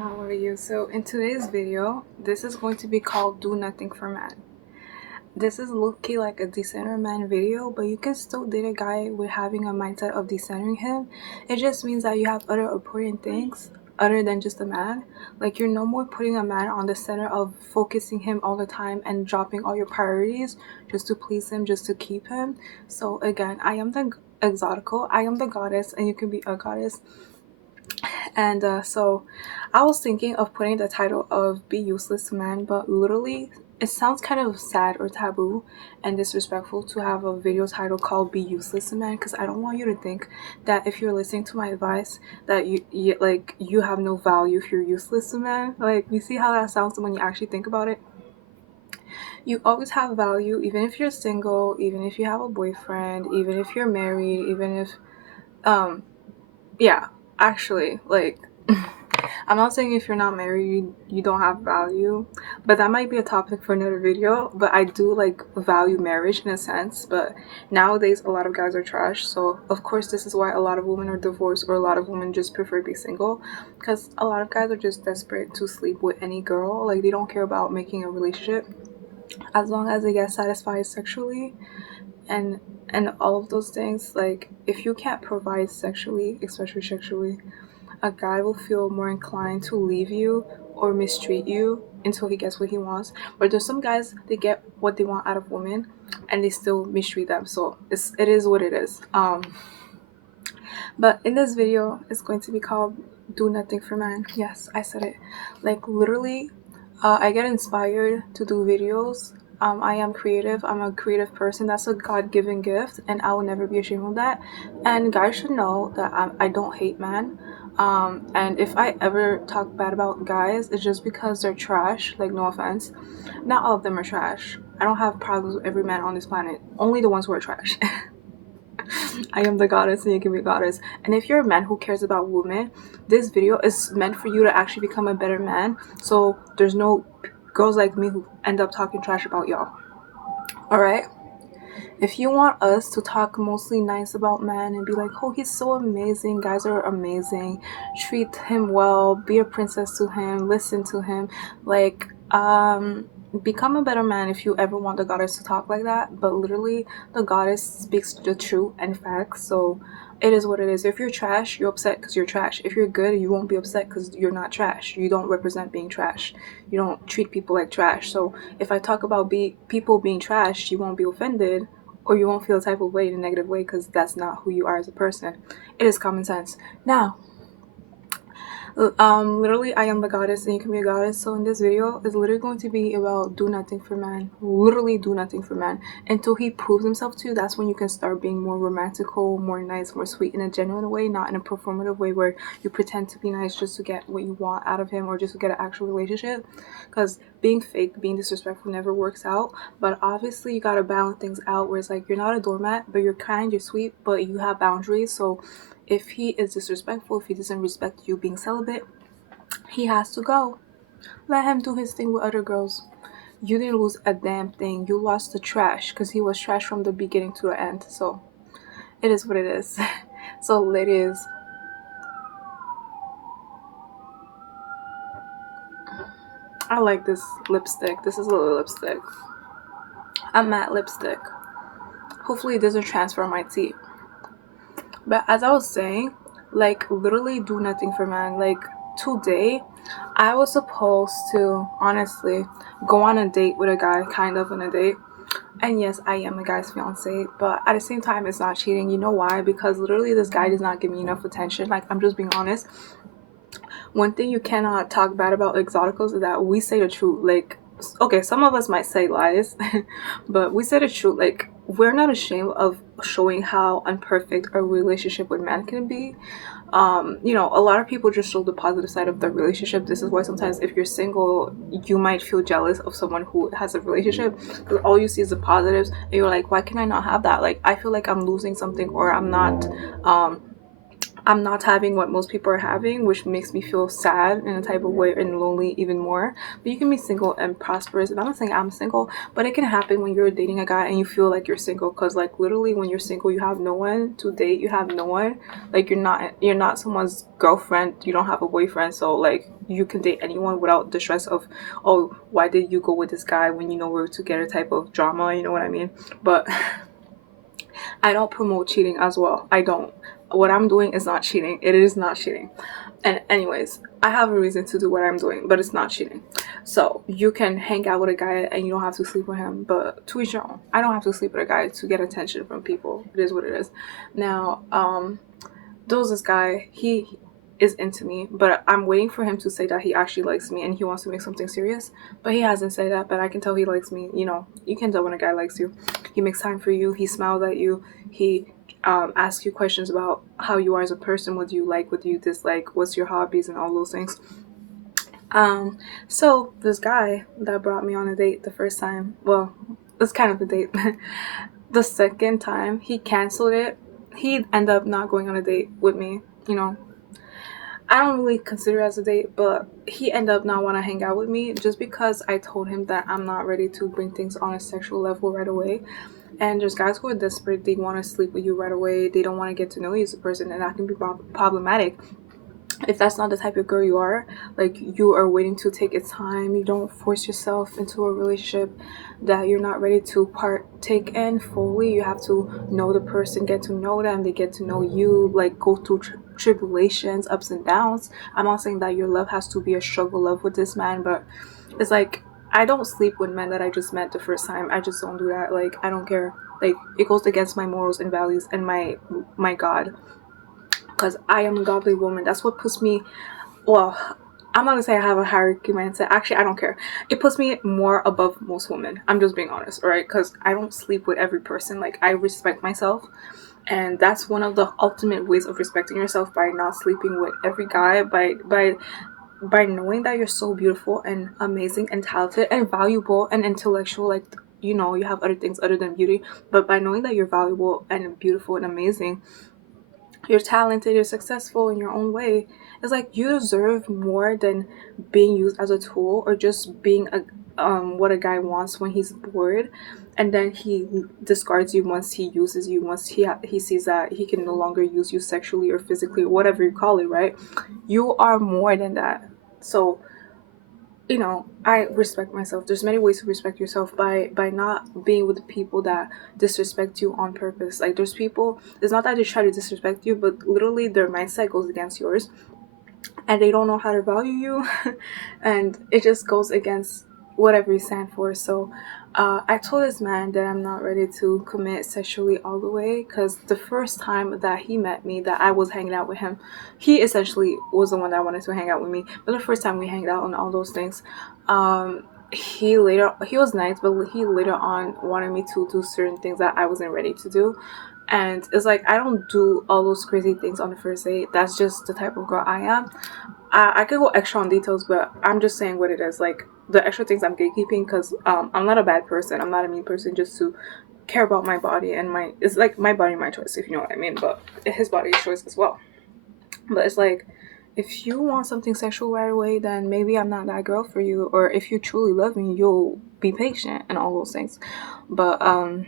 how are you? So in today's video, this is going to be called Do Nothing for Man. This is low-key like a decenter man video, but you can still date a guy with having a mindset of decentering him. It just means that you have other important things other than just a man. Like, you're no more putting a man on the center of focusing him all the time and dropping all your priorities just to please him, just to keep him. So again, I am the exotical, I am the goddess, and you can be a goddess. And so I was thinking of putting the title of Be Useless to Man, but literally it sounds kind of sad or taboo and disrespectful to have a video title called Be Useless to Man, because I don't want you to think that if you're listening to my advice that you have no value if you're useless to man. Like, you see how that sounds when you actually think about it? You always have value, even if you're single, even if you have a boyfriend, even if you're married, even if yeah, actually, like, I'm not saying if you're not married you don't have value, but that might be a topic for another video. But I do like value marriage in a sense, but nowadays a lot of guys are trash, so of course this is why a lot of women are divorced, or a lot of women just prefer to be single, because a lot of guys are just desperate to sleep with any girl. Like, they don't care about making a relationship as long as they get satisfied sexually and all of those things. Like, if you can't provide sexually, especially sexually, a guy will feel more inclined to leave you or mistreat you until he gets what he wants. But there's some guys, they get what they want out of women and they still mistreat them. So it is what it is. But in this video, it's going to be called Do Nothing for Man. Yes, I said it. Like, literally, I get inspired to do videos. I am creative. I'm a creative person. That's a God-given gift, and I will never be ashamed of that. And guys should know that I don't hate man. And if I ever talk bad about guys, it's just because they're trash. Like, no offense. Not all of them are trash. I don't have problems with every man on this planet. Only the ones who are trash. I am the goddess and you can be a goddess. And if you're a man who cares about women, this video is meant for you to actually become a better man. So there's no girls like me who end up talking trash about y'all. Alright? If you want us to talk mostly nice about man and be like, oh, he's so amazing, guys are amazing, treat him well, be a princess to him, listen to him, like, become a better man if you ever want the goddess to talk like that. But literally, the goddess speaks the truth and facts, so it is what it is. If you're trash, you're upset because you're trash. If you're good, you won't be upset because you're not trash. You don't represent being trash. You don't treat people like trash. So if I talk about people being trash, you won't be offended, or you won't feel a type of way in a negative way, because that's not who you are as a person. It is common sense. Now, literally, I am the goddess and you can be a goddess. So in this video, it's literally going to be about do nothing for man. Literally do nothing for man until he proves himself to you. That's when you can start being more romantical, more nice, more sweet, in a genuine way, not in a performative way where you pretend to be nice just to get what you want out of him or just to get an actual relationship. Because being fake, being disrespectful never works out. But obviously you gotta balance things out where it's like, you're not a doormat, but you're kind, you're sweet, but you have boundaries. So if he is disrespectful, if he doesn't respect you being celibate, he has to go. Let him do his thing with other girls. You didn't lose a damn thing. You lost the trash, because he was trash from the beginning to the end. So it is what it is. So ladies, I like this lipstick. This is a little lipstick. A matte lipstick. Hopefully it doesn't transfer on my teeth. But as I was saying, like, literally do nothing for man. Like, today I was supposed to honestly go on a date with a guy, kind of on a date. And yes, I am the guy's fiance, but at the same time, it's not cheating. You know why? Because literally this guy does not give me enough attention. Like, I'm just being honest. One thing you cannot talk bad about exoticals is that we say the truth. Like, okay, some of us might say lies, but we say the truth. Like, we're not ashamed of showing how imperfect a relationship with man can be. You know, a lot of people just show the positive side of their relationship. This is why sometimes if you're single, you might feel jealous of someone who has a relationship, because all you see is the positives and you're like, why can I not have that? Like, I feel like I'm losing something, or I'm I'm not having what most people are having, which makes me feel sad in a type of way and lonely even more. But you can be single and prosperous, and I'm not saying I'm single, but it can happen when you're dating a guy and you feel like you're single, because like literally when you're single, you have no one to date, you have no one, like you're not someone's girlfriend, you don't have a boyfriend, so like you can date anyone without the stress of, oh, why did you go with this guy when you know we're together type of drama, you know what I mean? But I don't promote cheating as well. I don't. What I'm doing is not cheating. It is not cheating. And anyways, I have a reason to do what I'm doing, but it's not cheating. So you can hang out with a guy and you don't have to sleep with him, but to each your own. I don't have to sleep with a guy to get attention from people. It is what it is. Now, there's this guy, he is into me, but I'm waiting for him to say that he actually likes me and he wants to make something serious. But he hasn't said that, but I can tell he likes me. You know, you can tell when a guy likes you. He makes time for you, he smiles at you, he asks you questions about how you are as a person, what do you like, what do you dislike, what's your hobbies, and all those things. So this guy that brought me on a date the first time, well, it's kind of a date. The second time he canceled it. He'd end up not going on a date with me. You know, I don't really consider it as a date, but he ended up not want to hang out with me just because I told him that I'm not ready to bring things on a sexual level right away. And there's guys who are desperate, they want to sleep with you right away, they don't want to get to know you as a person, and that can be problematic if that's not the type of girl you are. Like, you are waiting to take its time, you don't force yourself into a relationship that you're not ready to partake in fully. You have to know the person, get to know them, they get to know you, like go through tribulations, ups and downs. I'm not saying that your love has to be a struggle love with this man, but it's like, I don't sleep with men that I just met the first time. I just don't do that. Like, I don't care. Like, it goes against my morals and values and my God, because I am a godly woman. That's what puts me, well, I'm not gonna say I have a hierarchy mindset. Actually, I don't care. It puts me more above most women. I'm just being honest, alright? Because I don't sleep with every person. Like, I respect myself. And that's one of the ultimate ways of respecting yourself, by not sleeping with every guy, by knowing that you're so beautiful and amazing and talented and valuable and intellectual. Like, you know, you have other things other than beauty, but by knowing that you're valuable and beautiful and amazing, you're talented, you're successful in your own way, it's like you deserve more than being used as a tool, or just being a what a guy wants when he's bored, and then he discards you once he uses you, once he sees that he can no longer use you sexually or physically or whatever you call it, right? You are more than that. So, you know, I respect myself. There's many ways to respect yourself, by not being with the people that disrespect you on purpose. Like, there's people, it's not that they try to disrespect you, but literally their mindset goes against yours, and they don't know how to value you, and it just goes against whatever you stand for. So I told this man that I'm not ready to commit sexually all the way, because the first time that he met me, that I was hanging out with him, he essentially was the one that wanted to hang out with me. But the first time we hanged out and all those things, he was nice, but he later on wanted me to do certain things that I wasn't ready to do. And it's like, I don't do all those crazy things on the first date. That's just the type of girl I am. I could go extra on details, but I'm just saying what it is. Like, the extra things I'm gatekeeping, because I'm not a bad person. I'm not a mean person just to care about my body, and it's like my body, my choice, if you know what I mean. But his body is choice as well. But it's like, if you want something sexual right away, then maybe I'm not that girl for you. Or if you truly love me, you'll be patient and all those things. But I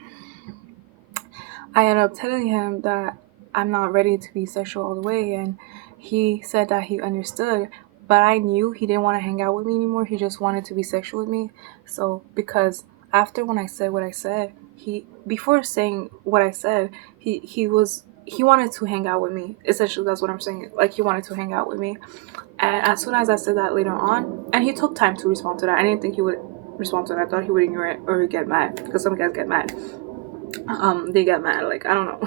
ended up telling him that I'm not ready to be sexual all the way, and he said that he understood, but I knew he didn't want to hang out with me anymore. He just wanted to be sexual with me. So, because after when I said what I said, before saying what I said, he wanted to hang out with me. Essentially, that's what I'm saying. Like, he wanted to hang out with me. And as soon as I said that later on, and he took time to respond to that. I didn't think he would respond to that. I thought he would ignore it or get mad, because some guys get mad. They get mad. Like, I don't know.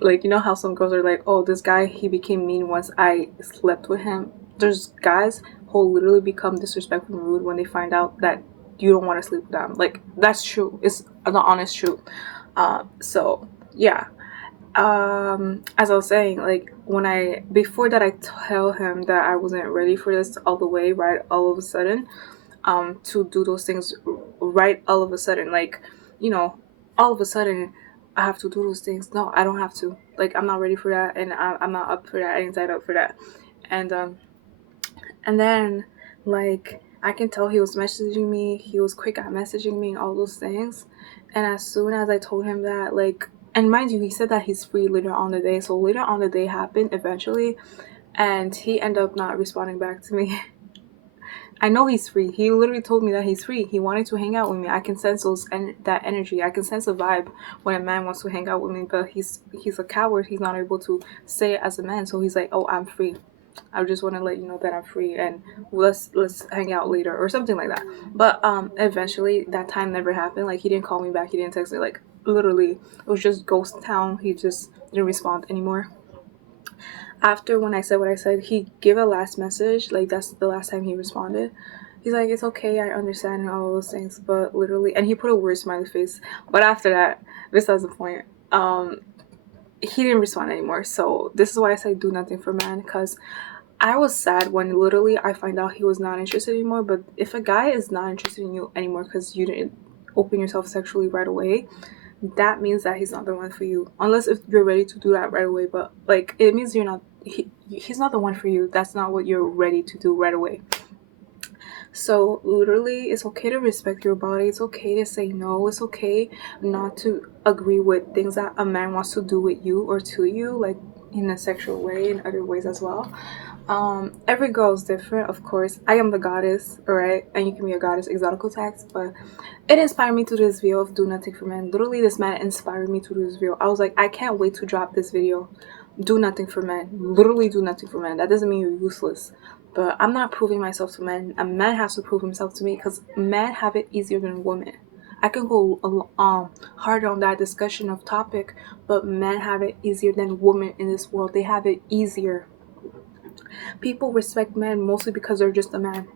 Like, you know how some girls are like, oh, this guy, he became mean once I slept with him. There's guys who literally become disrespectful and rude when they find out that you don't want to sleep with them. Like, that's true. It's the honest truth. So yeah. As I was saying, like, before that, I tell him that I wasn't ready for this all the way, right, all of a sudden, to do those things right all of a sudden, like, you know, all of a sudden, I have to do those things. No, I don't have to. Like, I'm not ready for that, and I'm not up for that. I ain't signed up for that. And then, like, I can tell he was messaging me. He was quick at messaging me and all those things. And as soon as I told him that, like, and mind you, he said that he's free later on the day. So later on the day happened eventually, and he ended up not responding back to me. I know he's free. He literally told me that he's free. He wanted to hang out with me. I can sense that energy. I can sense the vibe when a man wants to hang out with me. But he's a coward. He's not able to say it as a man. So he's like, "Oh, I'm free. I just want to let you know that I'm free, and let's hang out later," or something like that. But eventually that time never happened. Like, he didn't call me back. He didn't text me. Like, literally, it was just ghost town. He just didn't respond anymore. After when I said what I said, he gave a last message. Like, that's the last time he responded. He's like, "It's okay, I understand," and all those things. But literally, and he put a weird smiley face. But after that, besides the point, he didn't respond anymore. So this is why I say do nothing for man, because I was sad when literally I find out he was not interested anymore. But if a guy is not interested in you anymore because you didn't open yourself sexually right away, that means that he's not the one for you. Unless if you're ready to do that right away. But like, it means you're not. He's not the one for you. That's not what you're ready to do right away. So literally, it's okay to respect your body. It's okay to say no. It's okay not to agree with things that a man wants to do with you or to you, like in a sexual way, in other ways as well. Every girl is different, of course. I am the goddess, alright, and you can be a goddess, exotical tax, but it inspired me to do this video of do nothing for men. Literally, this man inspired me to do this video. I was like, I can't wait to drop this video. Do nothing for men. Literally do nothing for men. That doesn't mean you're useless. But I'm not proving myself to men. A man has to prove himself to me, because men have it easier than women. I can go harder on that discussion of topic, but men have it easier than women in this world. They have it easier. People respect men mostly because they're just a man.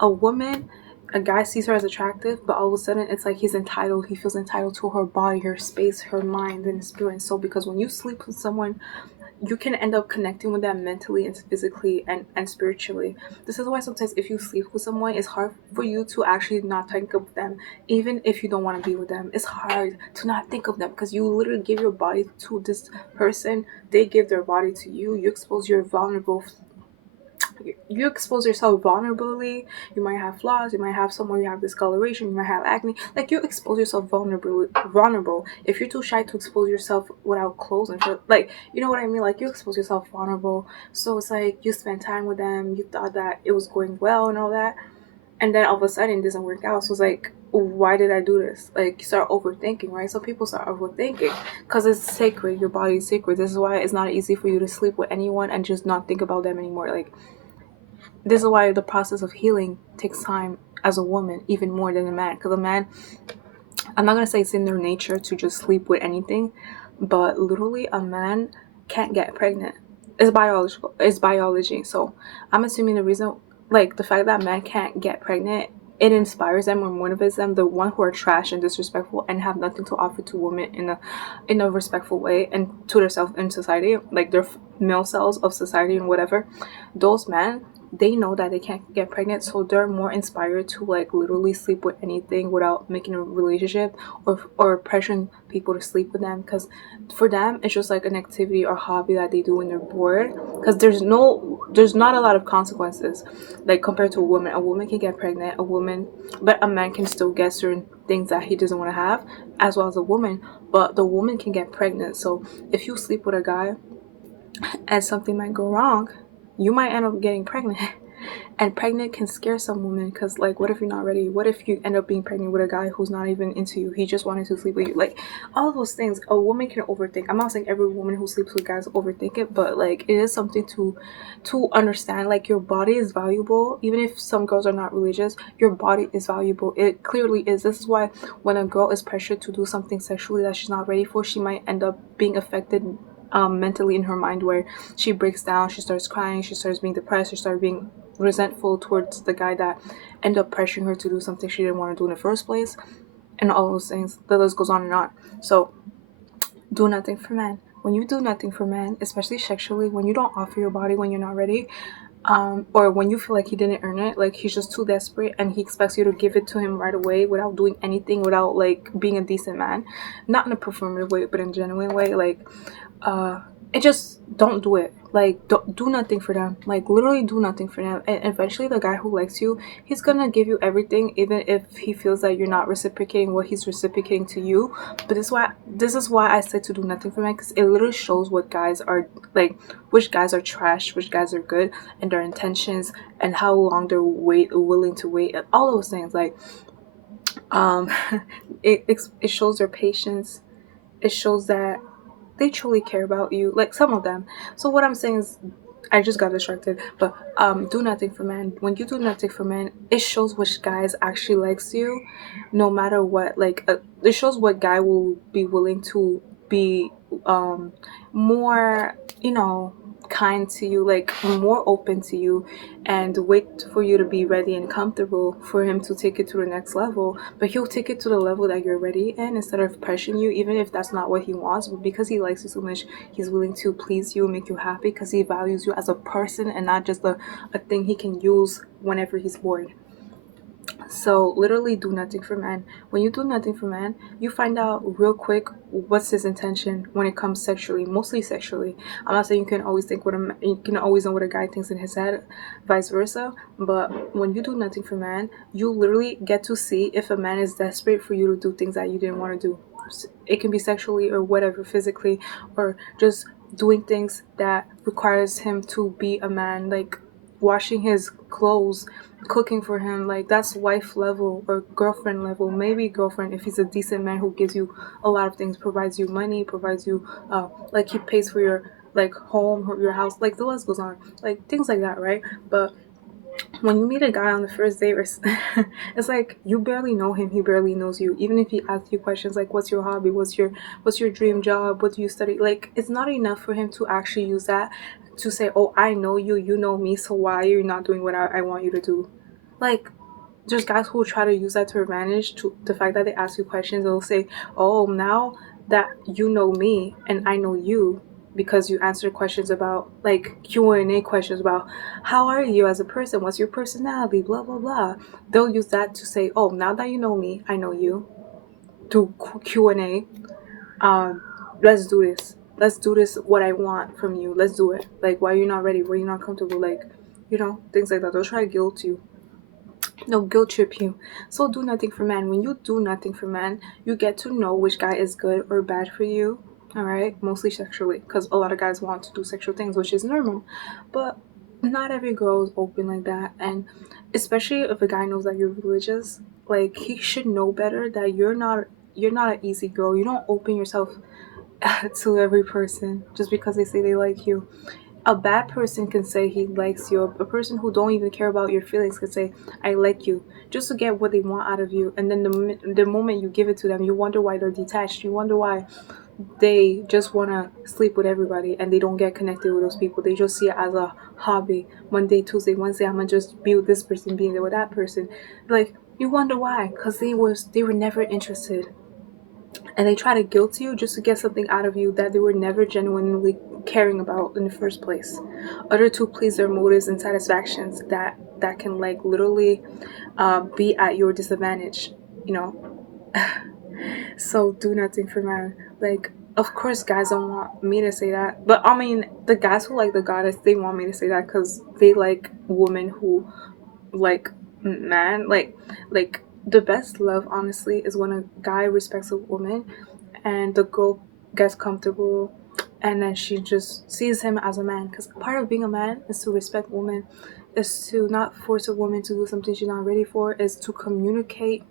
A woman, a guy sees her as attractive, but all of a sudden it's like he's entitled. He feels entitled to her body, her space, her mind, and spirit and soul. Because when you sleep with someone, you can end up connecting with them mentally and physically and spiritually. This is why sometimes if you sleep with someone, it's hard for you to actually not think of them. Even if you don't want to be with them, it's hard to not think of them, because you literally give your body to this person. They give their body to you. You expose your vulnerable, you expose yourself vulnerably. You might have flaws, you might have somewhere you have discoloration, you might have acne. Like, you expose yourself vulnerable. If you're too shy to expose yourself without clothes and shit, like, you know what I mean, like, you expose yourself vulnerable. So it's like you spend time with them, you thought that it was going well and all that, and then all of a sudden it doesn't work out. So it's like, why did I do this? Like, you start overthinking, right? So people start overthinking because it's sacred. Your body is sacred. This is why it's not easy for you to sleep with anyone and just not think about them anymore. Like, this is why the process of healing takes time as a woman, even more than a man. Because a man, I'm not going to say it's in their nature to just sleep with anything, but literally a man can't get pregnant. It's biological. It's biology. So I'm assuming the reason, like, the fact that men can't get pregnant, it inspires them or motivates them, the one who are trash and disrespectful and have nothing to offer to women in a respectful way, and to themselves in society, like their male cells of society and whatever. Those men, they know that they can't get pregnant, so they're more inspired to, like, literally sleep with anything without making a relationship or pressuring people to sleep with them, because for them it's just like an activity or hobby that they do when they're bored, because there's not a lot of consequences, like, compared to a woman. A woman can get pregnant, but a man can still get certain things that he doesn't want to have, as well as a woman. But the woman can get pregnant. So if you sleep with a guy and something might go wrong, you might end up getting pregnant. And pregnant can scare some women, because, like, what if you're not ready? What if you end up being pregnant with a guy who's not even into you? He just wanted to sleep with you. Like, all those things a woman can overthink. I'm not saying every woman who sleeps with guys overthink it, but, like, it is something to understand. Like, your body is valuable. Even if some girls are not religious, your body is valuable. It clearly is. This is why when a girl is pressured to do something sexually that she's not ready for, she might end up being affected mentally in her mind, where she breaks down, she starts crying, she starts being depressed, she starts being resentful towards the guy that ended up pressuring her to do something she didn't want to do in the first place, and all those things. The list goes on and on. So do nothing for men. When you do nothing for men, especially sexually, when you don't offer your body when you're not ready, or when you feel like he didn't earn it, like he's just too desperate and he expects you to give it to him right away without doing anything, without like being a decent man, not in a performative way but in a genuine way, like uh it just don't do it. Like don't do nothing for them, like literally do nothing for them, and eventually the guy who likes you, he's gonna give you everything even if he feels that you're not reciprocating what he's reciprocating to you. But this is why I said to do nothing for men, because it literally shows what guys are like, which guys are trash, which guys are good, and their intentions, and how long they're willing to wait, and all those things. Like um it shows their patience. It shows that they truly care about you, like some of them. So what I'm saying is, I just got distracted, but do nothing for men. When you do nothing for men, it shows which guys actually likes you, no matter what. Like it shows what guy will be willing to be more, kind to you, like more open to you, and wait for you to be ready and comfortable for him to take it to the next level. But he'll take it to the level that you're ready in, instead of pressuring you, even if that's not what he wants. But because he likes you so much, he's willing to please you, make you happy, because he values you as a person and not just a thing he can use whenever he's bored. So literally do nothing for man. When you do nothing for man, you find out real quick what's his intention when it comes sexually, mostly sexually. I'm not saying you can always think you can always know what a guy thinks in his head, vice versa. But when you do nothing for man, you literally get to see if a man is desperate for you to do things that you didn't want to do. It can be sexually or whatever, physically, or just doing things that requires him to be a man, like washing his clothes, cooking for him. Like that's wife level or girlfriend level, maybe girlfriend if he's a decent man who gives you a lot of things, provides you money, provides you like he pays for your like home or your house, like the list goes on, like things like that, right? But when you meet a guy on the first date, it's like you barely know him, he barely knows you. Even if he asks you questions like, what's your hobby, what's your dream job, what do you study, like it's not enough for him to actually use that to say, oh, I know you, you know me, so why are you not doing what I want you to do? Like there's guys who will try to use that to advantage, to the fact that they ask you questions. They'll say, oh, now that you know me and I know you, because you answer questions about like Q&A questions about how are you as a person, what's your personality, blah blah blah. They'll use that to say, oh, now that you know me, I know you, to Q&A. um let's do this, what I want from you, let's do it. Like why are you not ready, why are you not comfortable, like things like that. They'll try to guilt you, no, guilt trip you. So do nothing for men. When you do nothing for men, you get to know which guy is good or bad for you. All right, mostly sexually, because a lot of guys want to do sexual things, which is normal. But not every girl is open like that, and especially if a guy knows that you're religious, like he should know better that you're not an easy girl. You don't open yourself to every person just because they say they like you. A bad person can say he likes you. A person who don't even care about your feelings can say I like you, just to get what they want out of you. And then the moment you give it to them, you wonder why they're detached. You wonder why they just want to sleep with everybody and they don't get connected with those people. They just see it as a hobby. Monday, Tuesday, Wednesday, I'm gonna just be with this person, being there with that person. Like you wonder why, because they were never interested, and they try to guilt you just to get something out of you that they were never genuinely caring about in the first place, other to please their motives and satisfactions that can like literally be at your disadvantage, you know. So do nothing for man. Like of course guys don't want me to say that, but I mean the guys who like the goddess, they want me to say that because they like women who like man, like the best love honestly is when a guy respects a woman and the girl gets comfortable, and then she just sees him as a man, because part of being a man is to respect women, is to not force a woman to do something she's not ready for, is to communicate,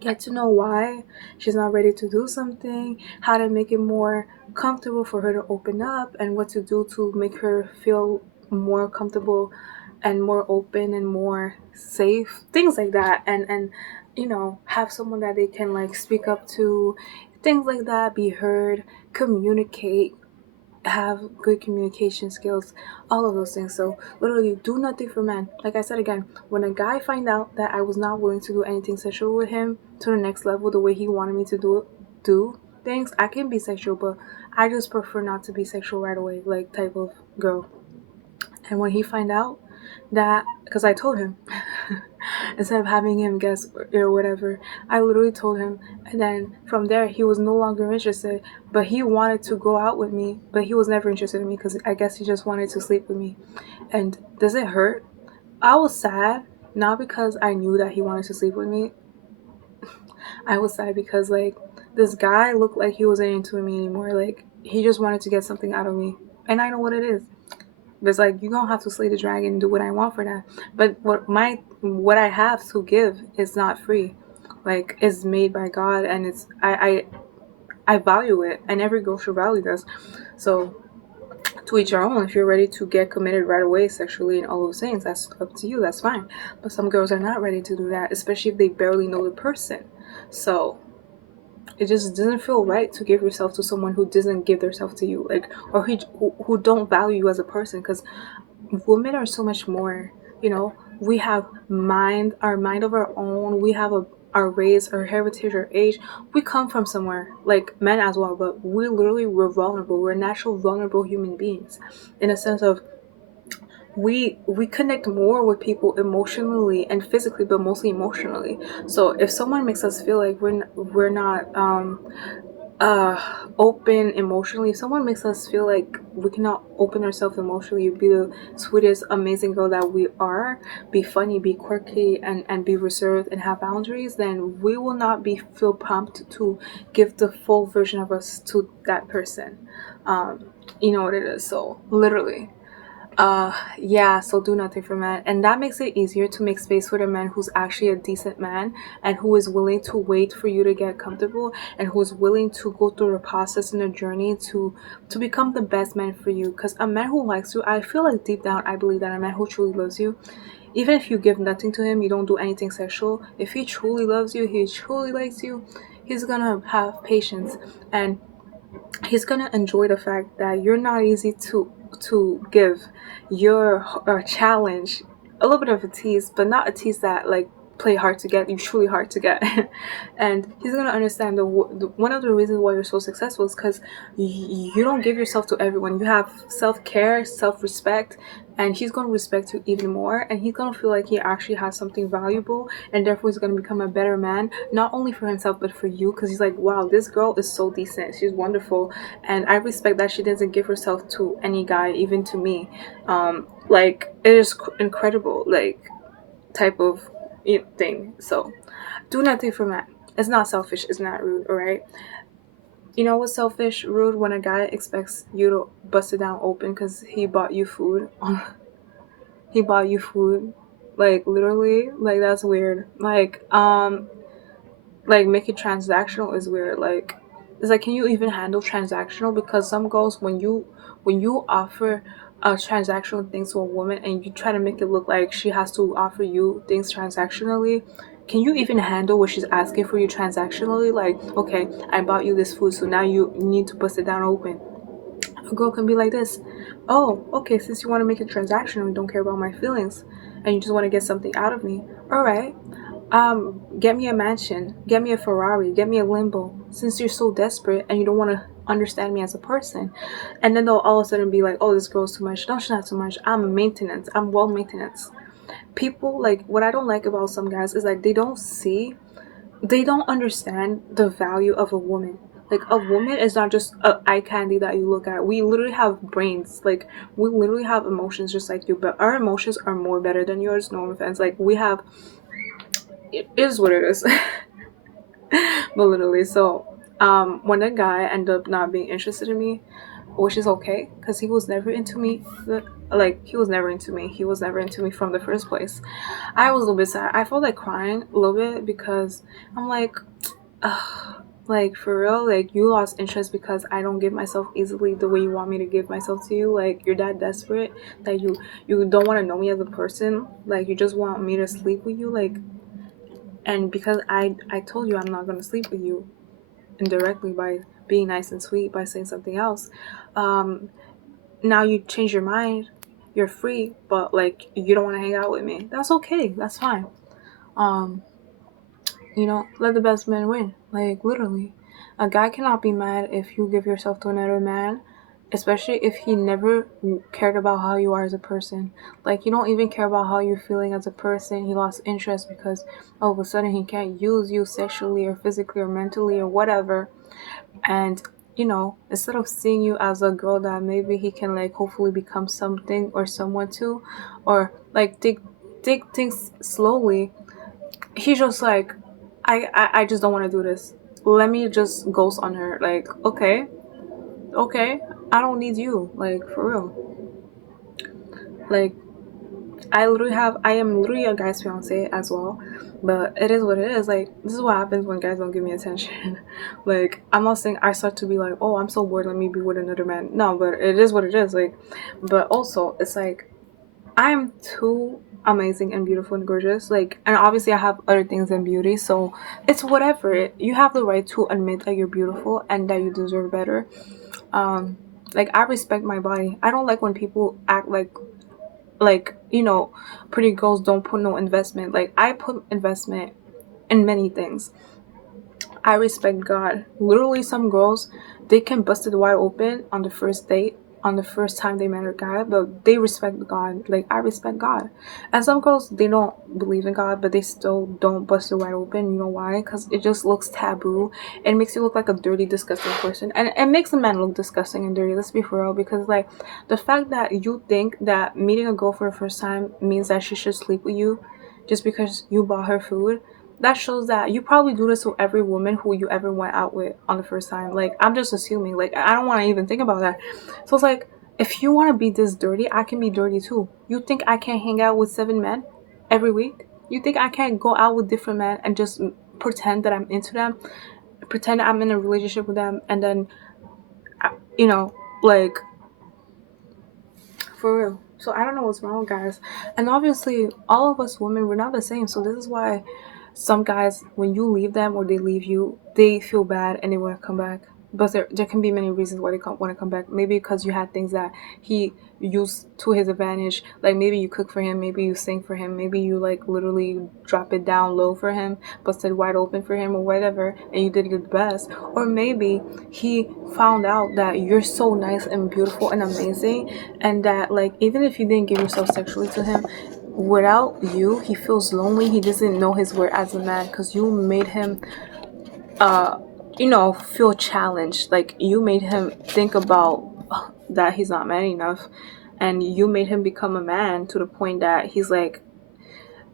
get to know why she's not ready to do something, how to make it more comfortable for her to open up, and what to do to make her feel more comfortable and more open and more safe, things like that. And have someone that they can like speak up to, things like that, be heard, communicate, have good communication skills, all of those things. So literally do nothing for men. Like I said again, when a guy find out that I was not willing to do anything sexual with him to the next level, the way he wanted me to do things, I can be sexual, but I just prefer not to be sexual right away, like type of girl. And when he find out that, because I told him, instead of having him guess or whatever, I literally told him. And then from there, he was no longer interested. But he wanted to go out with me, but he was never interested in me because I guess he just wanted to sleep with me. And does it hurt? I was sad, not because I knew that he wanted to sleep with me. I was sad because like this guy looked like he wasn't into me anymore. Like he just wanted to get something out of me, and I know what it is. But it's like you don't have to slay the dragon and do what I want for that. But what I have to give is not free. Like it's made by God, and I value it, and every girl should value this. So to each your own. If you're ready to get committed right away sexually and all those things, that's up to you. That's fine. But some girls are not ready to do that, especially if they barely know the person. So it just doesn't feel right to give yourself to someone who doesn't give themselves to you, like, or who don't value you as a person. Because women are so much more. We have our mind of our own. We have our race, our heritage, our age. We come from somewhere, like men as well, but we're vulnerable. We're natural vulnerable human beings, in a sense of we connect more with people emotionally and physically, but mostly emotionally. So if someone makes us feel like we're not open emotionally, if someone makes us feel like we cannot open ourselves emotionally, be the sweetest amazing girl that we are, be funny, be quirky, and be reserved and have boundaries, then we will not be feel pumped to give the full version of us to that person. You know what it is. So literally, yeah, so do nothing for men. And that makes it easier to make space for a man who's actually a decent man and who is willing to wait for you to get comfortable and who is willing to go through a process and a journey to become the best man for you. Because a man who likes you, I feel like deep down, I believe that a man who truly loves you, even if you give nothing to him, you don't do anything sexual, if he truly loves you, he truly likes you, he's gonna have patience, and he's gonna enjoy the fact that you're not easy to give. You're a challenge, a little bit of a tease, but not a tease that like play hard to get. You truly hard to get, and he's gonna understand one of the reasons why you're so successful is because you don't give yourself to everyone. You have self-care, self-respect, and he's gonna respect you even more, and he's gonna feel like he actually has something valuable, and therefore he's gonna become a better man, not only for himself but for you, because he's like, wow, this girl is so decent, she's wonderful, and I respect that she doesn't give herself to any guy, even to me. Like it is incredible, like type of thing. So do nothing for men. It's not selfish, it's not rude, alright? You know what's selfish, rude? When a guy expects you to bust it down open because he bought you food. He bought you food, like literally, like that's weird. Like make it transactional is weird. Like it's like, can you even handle transactional? Because some girls, when you offer transactional things to a woman and you try to make it look like she has to offer you things transactionally, can you even handle what she's asking for you transactionally? Like, okay, I bought you this food, so now you need to bust it down open. A girl can be like this: oh, okay, since you want to make it transactional and don't care about my feelings and you just want to get something out of me, all right, get me a mansion, get me a Ferrari, get me a Limbo, since you're so desperate and you don't want to understand me as a person. And then they'll all of a sudden be like, oh, this girl's too much. No, she's not too much. I'm maintenance. I'm well maintenance. People, like, what I don't like about some guys is like they don't understand the value of a woman. Like, a woman is not just a eye candy that you look at. We literally have brains. Like, we literally have emotions just like you, but our emotions are more better than yours. No offense. Like, we have, it is what it is. But literally, so when that guy ended up not being interested in me, which is okay because he was never into me. Like, he was never into me. He was never into me from the first place. I was a little bit sad. I felt like crying a little bit because I'm like, ugh, like for real, like you lost interest because I don't give myself easily the way you want me to give myself to you. Like, you're that desperate that you don't want to know me as a person. Like, you just want me to sleep with you. Like, and because I told you I'm not gonna sleep with you indirectly by being nice and sweet by saying something else, now you change your mind, you're free, but like you don't want to hang out with me. That's okay, that's fine. um let the best man win. Like, literally, a guy cannot be mad if you give yourself to another man especially if he never cared about how you are as a person. Like, you don't even care about how you're feeling as a person. He lost interest because all of a sudden he can't use you sexually or physically or mentally or whatever. And instead of seeing you as a girl that maybe he can like hopefully become something or someone to, or like take things slowly, he's just like, I just don't want to do this. Let me just ghost on her. Like, okay, I don't need you. Like, for real. Like, I am literally a guy's fiance as well, but it is what it is. Like, this is what happens when guys don't give me attention. Like, I'm not saying I start to be like, oh, I'm so bored, let me be with another man. No, but it is what it is. Like, but also it's like, I'm too amazing and beautiful and gorgeous. Like, and obviously I have other things than beauty, so it's whatever. You have the right to admit that you're beautiful and that you deserve better. Um, like, I respect my body. I don't like when people act like pretty girls don't put no investment. Like, I put investment in many things. I respect God. Literally, some girls, they can bust it wide open on the first date, on the first time they met a guy, but they respect God. Like, I respect God. And some girls, they don't believe in God, but they still don't bust it wide open. You know why? Because it just looks taboo. It makes you look like a dirty, disgusting person. And it makes a man look disgusting and dirty. Let's be for real. Because, like, the fact that you think that meeting a girl for the first time means that she should sleep with you just because you bought her food, that shows that you probably do this to every woman who you ever went out with on the first time. Like, I'm just assuming. Like, I don't want to even think about that. So it's like, if you want to be this dirty, I can be dirty too. You think I can't hang out with 7 men every week? You think I can't go out with different men and just pretend that I'm into them, pretend I'm in a relationship with them, and then you know like, for real. So I don't know what's wrong, guys. And obviously, all of us women, we're not the same. So this is why some guys, when you leave them or they leave you, they feel bad and they want to come back. But there can be many reasons why they want to come back. Maybe because you had things that he used to his advantage. Like, maybe you cook for him, maybe you sing for him, maybe you like literally drop it down low for him, busted wide open for him or whatever, and you did your best. Or maybe he found out that you're so nice and beautiful and amazing, and that like even if you didn't give yourself sexually to him, without you he feels lonely. He doesn't know his worth as a man because you made him uh feel challenged. Like, you made him think about that he's not man enough, and you made him become a man to the point that he's like,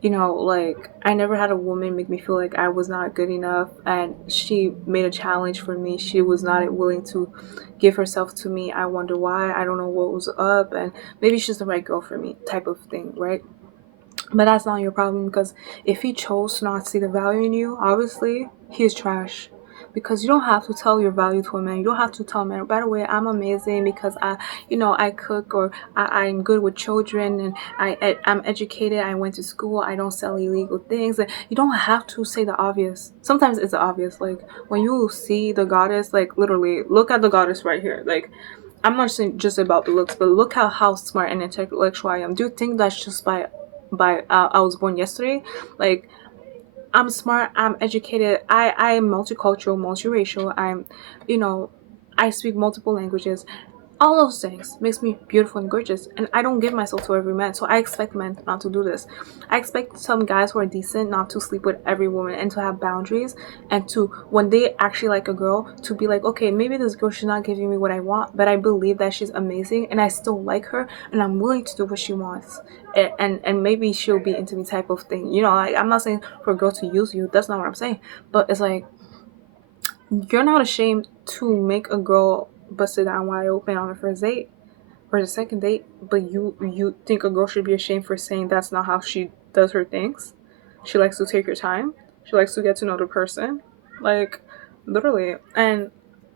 like, I never had a woman make me feel like I was not good enough, and she made a challenge for me. She was not willing to give herself to me. I wonder why. I don't know what was up, and maybe she's the right girl for me, type of thing, right? But that's not your problem, because if he chose to not see the value in you, obviously he's trash. Because you don't have to tell your value to a man. You don't have to tell a man, by the way, I'm amazing because I cook, or I'm good with children, and I'm educated, I went to school, I don't sell illegal things. And you don't have to say the obvious. Sometimes it's obvious. Like, when you see the goddess, like, literally, look at the goddess right here. Like, I'm not saying just about the looks, but look at how smart and intellectual I am. Do you think that's just by I was born yesterday? Like, I'm smart, I'm educated, I am multicultural, multiracial, I speak multiple languages. All those things makes me beautiful and gorgeous, and I don't give myself to every man. So I expect men not to do this. I expect some guys who are decent not to sleep with every woman, and to have boundaries, and to, when they actually like a girl, to be like, okay, maybe this girl should not giving me what I want, but I believe that she's amazing and I still like her, and I'm willing to do what she wants, and maybe she'll be into me, type of thing. Like, I'm not saying for a girl to use you, that's not what I'm saying, but it's like, you're not ashamed to make a girl bust it down wide open on the first date or the second date, but you think a girl should be ashamed for saying that's not how she does her things. She likes to take her time. She likes to get to know the person. Like, literally. And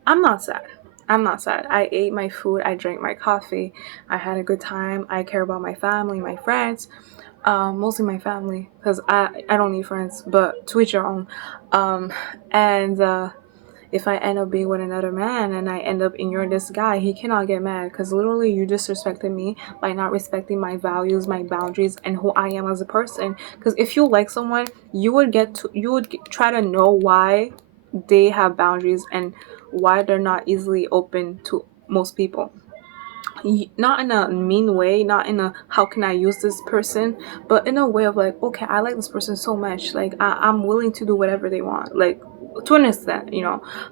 I'm not sad. I'm not sad. I ate my food. I drank my coffee. I had a good time. I care about my family, my friends. Mostly my family, because I don't need friends, but to each your own. And if I end up being with another man and I end up ignoring this guy, he cannot get mad, because literally you disrespected me by not respecting my values, my boundaries, and who I am as a person. Because if you like someone, try to know why they have boundaries and why they're not easily open to most people. not in a mean way, not in a how can I use this person, but in a way of like, okay, I like this person so much, like I'm willing to do whatever they want, like to an extent,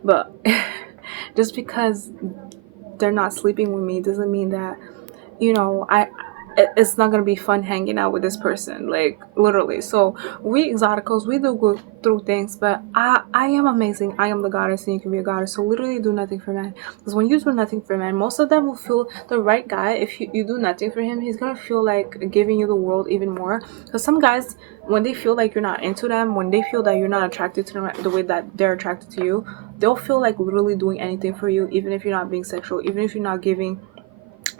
but just because they're not sleeping with me doesn't mean that it's not gonna be fun hanging out with this person, like literally. So we exoticals, we do go through things, but I am amazing. I am the goddess, and you can be a goddess. So literally, do nothing for men. Because when you do nothing for men, most of them will feel the right guy. If you do nothing for him, he's gonna feel like giving you the world even more. Because some guys, when they feel like you're not into them, when they feel that you're not attracted to them the way that they're attracted to you, they'll feel like literally doing anything for you, even if you're not being sexual, even if you're not giving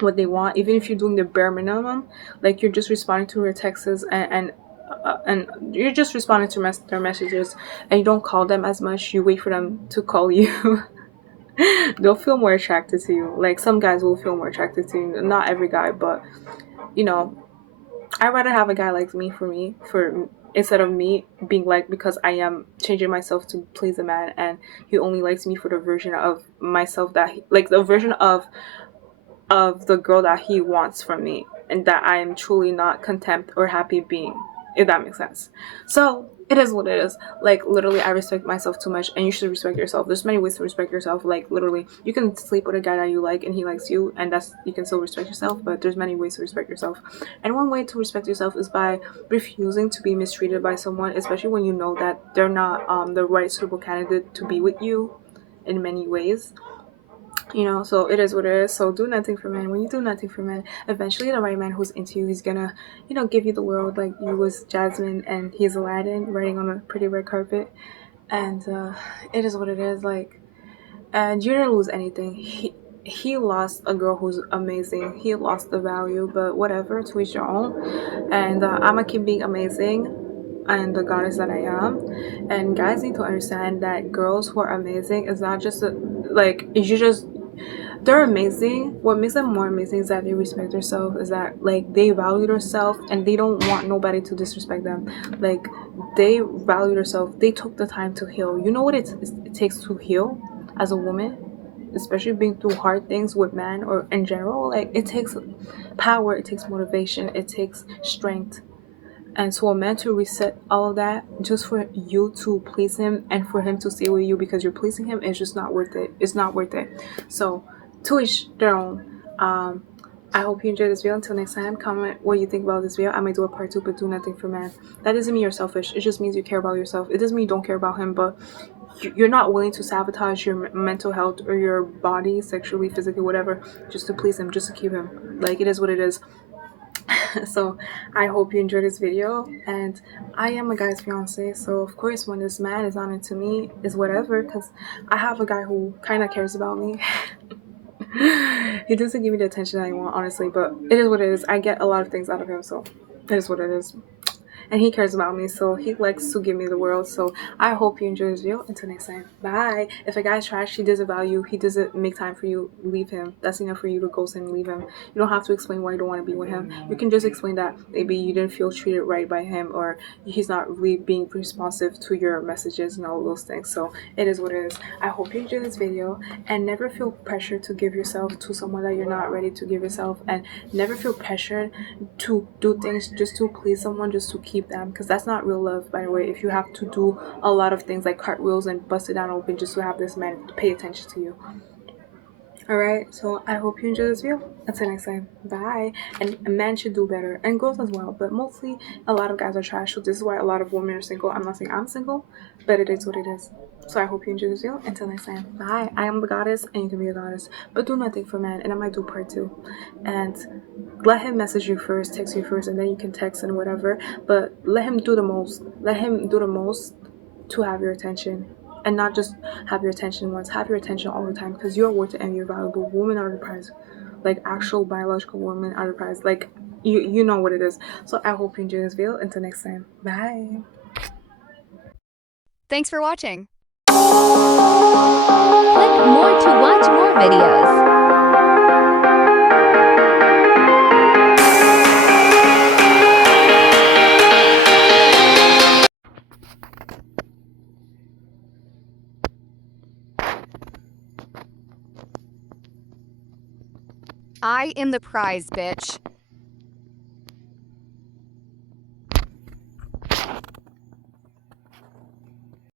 what they want, even if you're doing the bare minimum, like you're just responding to their texts and you're just responding to their messages, and you don't call them as much, you wait for them to call you. They'll feel more attracted to you. Like some guys will feel more attracted to you, not every guy, but you know I'd rather have a guy like me for instead of me being like, because I am changing myself to please a man, and he only likes me for the version of myself that like the version of the girl that he wants from me, and that I am truly not content or happy being, if that makes sense. So it is what it is. Like literally, I respect myself too much, and you should respect yourself. There's many ways to respect yourself. Like literally, you can sleep with a guy that you like and he likes you, and that's, you can still respect yourself. But there's many ways to respect yourself, and one way to respect yourself is by refusing to be mistreated by someone, especially when you know that they're not the right suitable candidate to be with you in many ways. So it is what it is. So do nothing for men. When you do nothing for men, eventually the right man who's into you, he's gonna give you the world, like you was Jasmine and he's Aladdin riding on a pretty red carpet. And it is what it is. Like, and you didn't lose anything. He lost a girl who's amazing. He lost the value, but whatever, to each your own. And I'm gonna keep being amazing and the goddess that I am. And guys need to understand that girls who are amazing is not just like you just, they're amazing. What makes them more amazing is that they respect themselves, is that like they value themselves and they don't want nobody to disrespect them. Like they value themselves. They took the time to heal. You know what it takes to heal as a woman, especially being through hard things with men or in general. Like it takes power, it takes motivation, it takes strength. And so a man to reset all of that just for you to please him and for him to stay with you because you're pleasing him is just not worth it. It's not worth it. So to each their own. I hope you enjoyed this video. Until next time, comment what you think about this video. I might do a part 2, but do nothing for man. That doesn't mean you're selfish. It just means you care about yourself. It doesn't mean you don't care about him, but you're not willing to sabotage your mental health or your body, sexually, physically, whatever, just to please him, just to keep him. Like, it is what it is. So I hope you enjoyed this video, and I am a guy's fiance, so of course when this man is not into me is whatever, because I have a guy who kind of cares about me. He doesn't give me the attention I want, honestly, but it is what it is. I get a lot of things out of him, so it is what it is. And he cares about me, so he likes to give me the world. So I hope you enjoy this video. Until next time, bye. If a guy's trash, he doesn't value, he doesn't make time for you, leave him. That's enough for you to ghost him and leave him. You don't have to explain why you don't want to be with him. You can just explain that maybe you didn't feel treated right by him, or he's not really being responsive to your messages and all those things. So it is what it is. I hope you enjoy this video, and never feel pressure to give yourself to someone that you're not ready to give yourself, and never feel pressured to do things just to please someone, just to keep them, because that's not real love, by the way. If you have to do a lot of things like cartwheels and bust it down open just to have this man pay attention to you. Alright, so I hope you enjoy this video. Until next time, bye. And a man should do better, and girls as well, but mostly a lot of guys are trash, so this is why a lot of women are single. I'm not saying I'm single, but it is what it is. So I hope you enjoy this video. Until next time, bye. I am the goddess, and you can be a goddess, but do nothing for man, and I might do part 2. And let him message you first, text you first, and then you can text and whatever, but let him do the most. Let him do the most to have your attention, and not just have your attention once. Have your attention all the time, because you're worth it and you're valuable. Women are the prize. Like actual biological women are the prize. Like you know what it is. So I hope you enjoy this video. Until next time, bye. Thanks for watching. Click more to watch more videos. I am the prize, bitch.